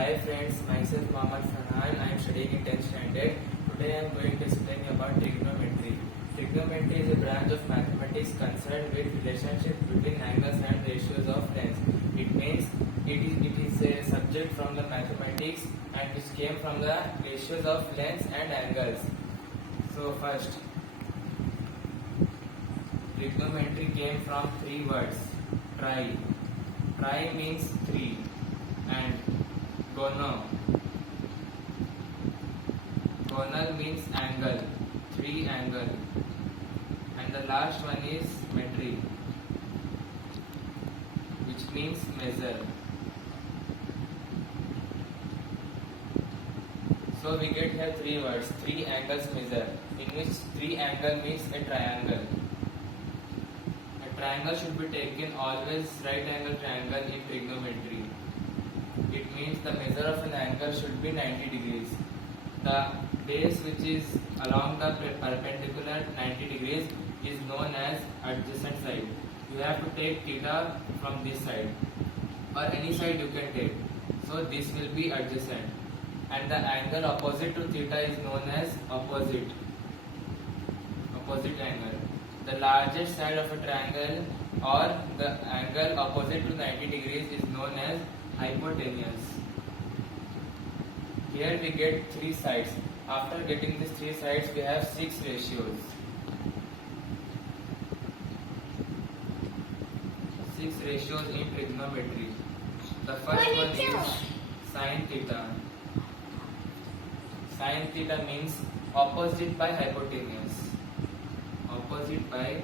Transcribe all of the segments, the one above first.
Hi friends, myself Mohammad Farhan. I am studying in 10th standard. Today I am going to explain about trigonometry. Trigonometry is a branch of mathematics concerned with relationships between angles and ratios of lengths. It means it is a subject from the mathematics and which came from the ratios of lengths and angles. So first, trigonometry came from three words. Tri. Tri means three and gonal. Gonal means angle, three angle. And the last one is metry, which means measure. So we get here three words, three angles measure, in which three angle means a triangle. A triangle should be taken always right angle triangle in trigonometry. It means the measure of an angle should be 90 degrees. The base which is along the perpendicular 90 degrees is known as adjacent side. You have to take theta from this side or any side you can take. So this will be adjacent. And the angle opposite to theta is known as opposite angle. The largest side of a triangle or the angle opposite to 90 degrees is known as hypotenuse. Here we get three sides. After getting these three sides, we have six ratios. Six ratios in trigonometry. The first one is sine theta. Sine theta means opposite by hypotenuse. Opposite by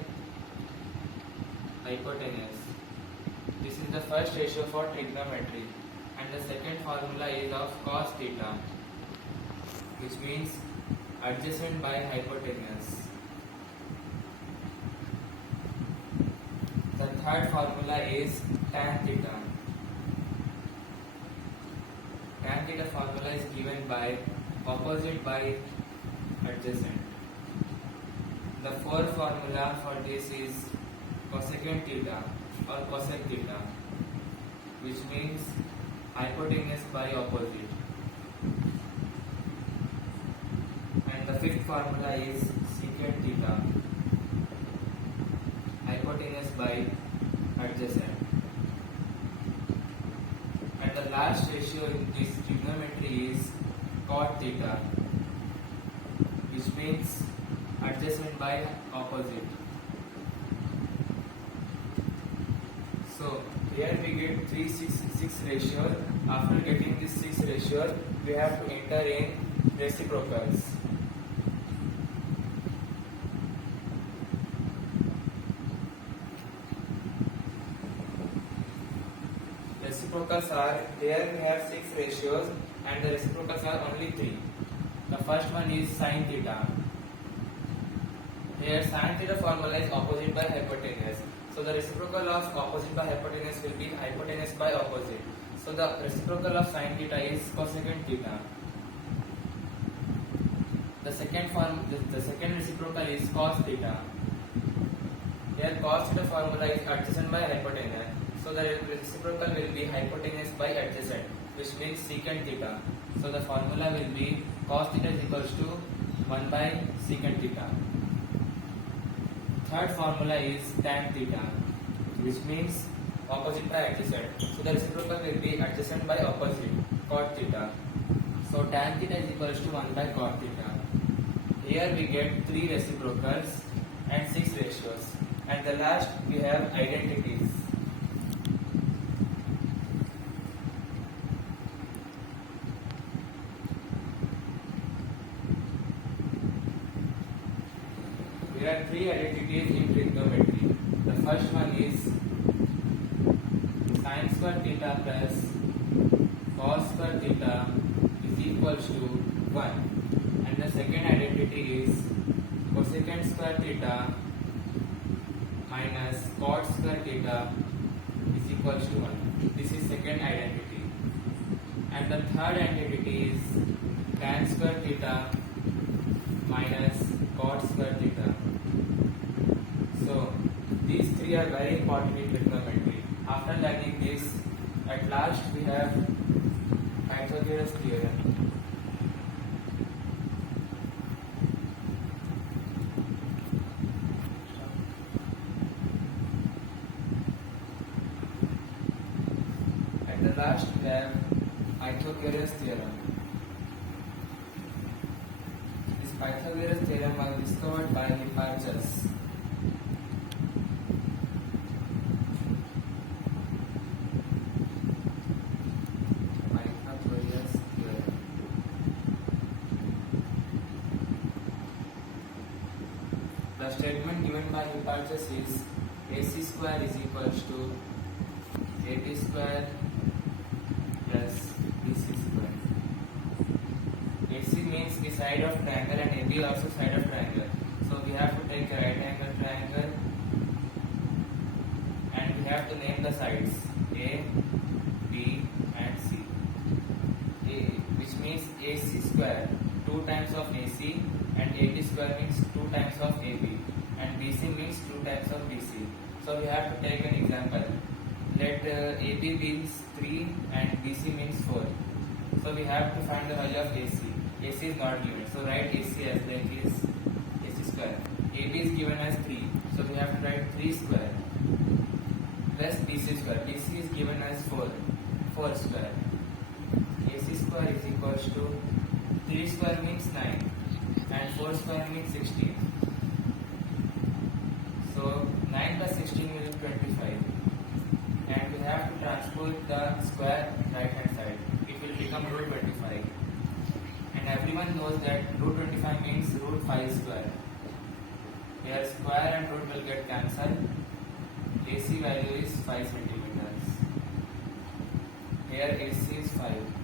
hypotenuse. This is the first ratio for trigonometry. And the second formula is of cos theta, which means adjacent by hypotenuse. The third formula is tan theta. Tan theta formula is given by opposite by adjacent. The fourth formula for this is cosecant theta or cosec theta, which means hypotenuse by opposite. And the fifth formula is secant theta, hypotenuse by adjacent. And the last ratio in this trigonometry is cot theta, which means adjacent by opposite. So here we get 6 ratios. After getting this 6 ratios, we have to enter in reciprocals. Reciprocals are, here we have 6 ratios and the reciprocals are only 3. The first one is sine theta. Here sine theta formula is opposite by hypotenuse. So the reciprocal of opposite by hypotenuse will be hypotenuse by opposite. So the reciprocal of sine theta is cosecant theta. The second reciprocal is cos theta. Here cos theta formula is adjacent by hypotenuse. So the reciprocal will be hypotenuse by adjacent, which means secant theta. So the formula will be cos theta is equals to 1 by secant theta. Third formula is tan theta, which means opposite by adjacent. So the reciprocal will be adjacent by opposite, cot theta. So tan theta is equals to 1 by cot theta. Here we get 3 reciprocals and 6 ratios. And the last we have identities. There are 3 identities in trigonometry. The first one is sin square theta plus cos square theta is equals to 1. And the second identity is cosecant square theta minus cot square theta is equals to 1. This is second identity. And the third identity is tan square theta minus cot square theta. So these 3 are very important in trigonometry. After learning this, at last we have Pythagoras theorem. At the last we have Pythagoras theorem. This Pythagoras theorem was discovered by Hipparchus. Pythagoras theorem. The statement given by Hipparchus is AC square is equals to AB square plus BC square. AC means the side of triangle and AB also side of triangle. So we have to take a right angle triangle and we have to name the sides A, B and C. Which means AC square 2 times of AC and AB square means 2 times of AB and BC means 2 times of BC. So we have to take an example. Let AB means 3 and BC means 4. So we have to find the value of AC. AC is not given. So write AC as like is AC square. AB is given as 3. So we have to write 3 square plus BC square. BC is given as 4. 4 square. AC square is equals to 3 square means 9 and 4 square means 16. So 9 plus 16 will be 25. And we have to transpose the square right hand side. It will become root 25. And everyone knows that root 25 means root 5 square. Here square and root will get cancelled. AC value is 5 centimeters. Here AC is 5.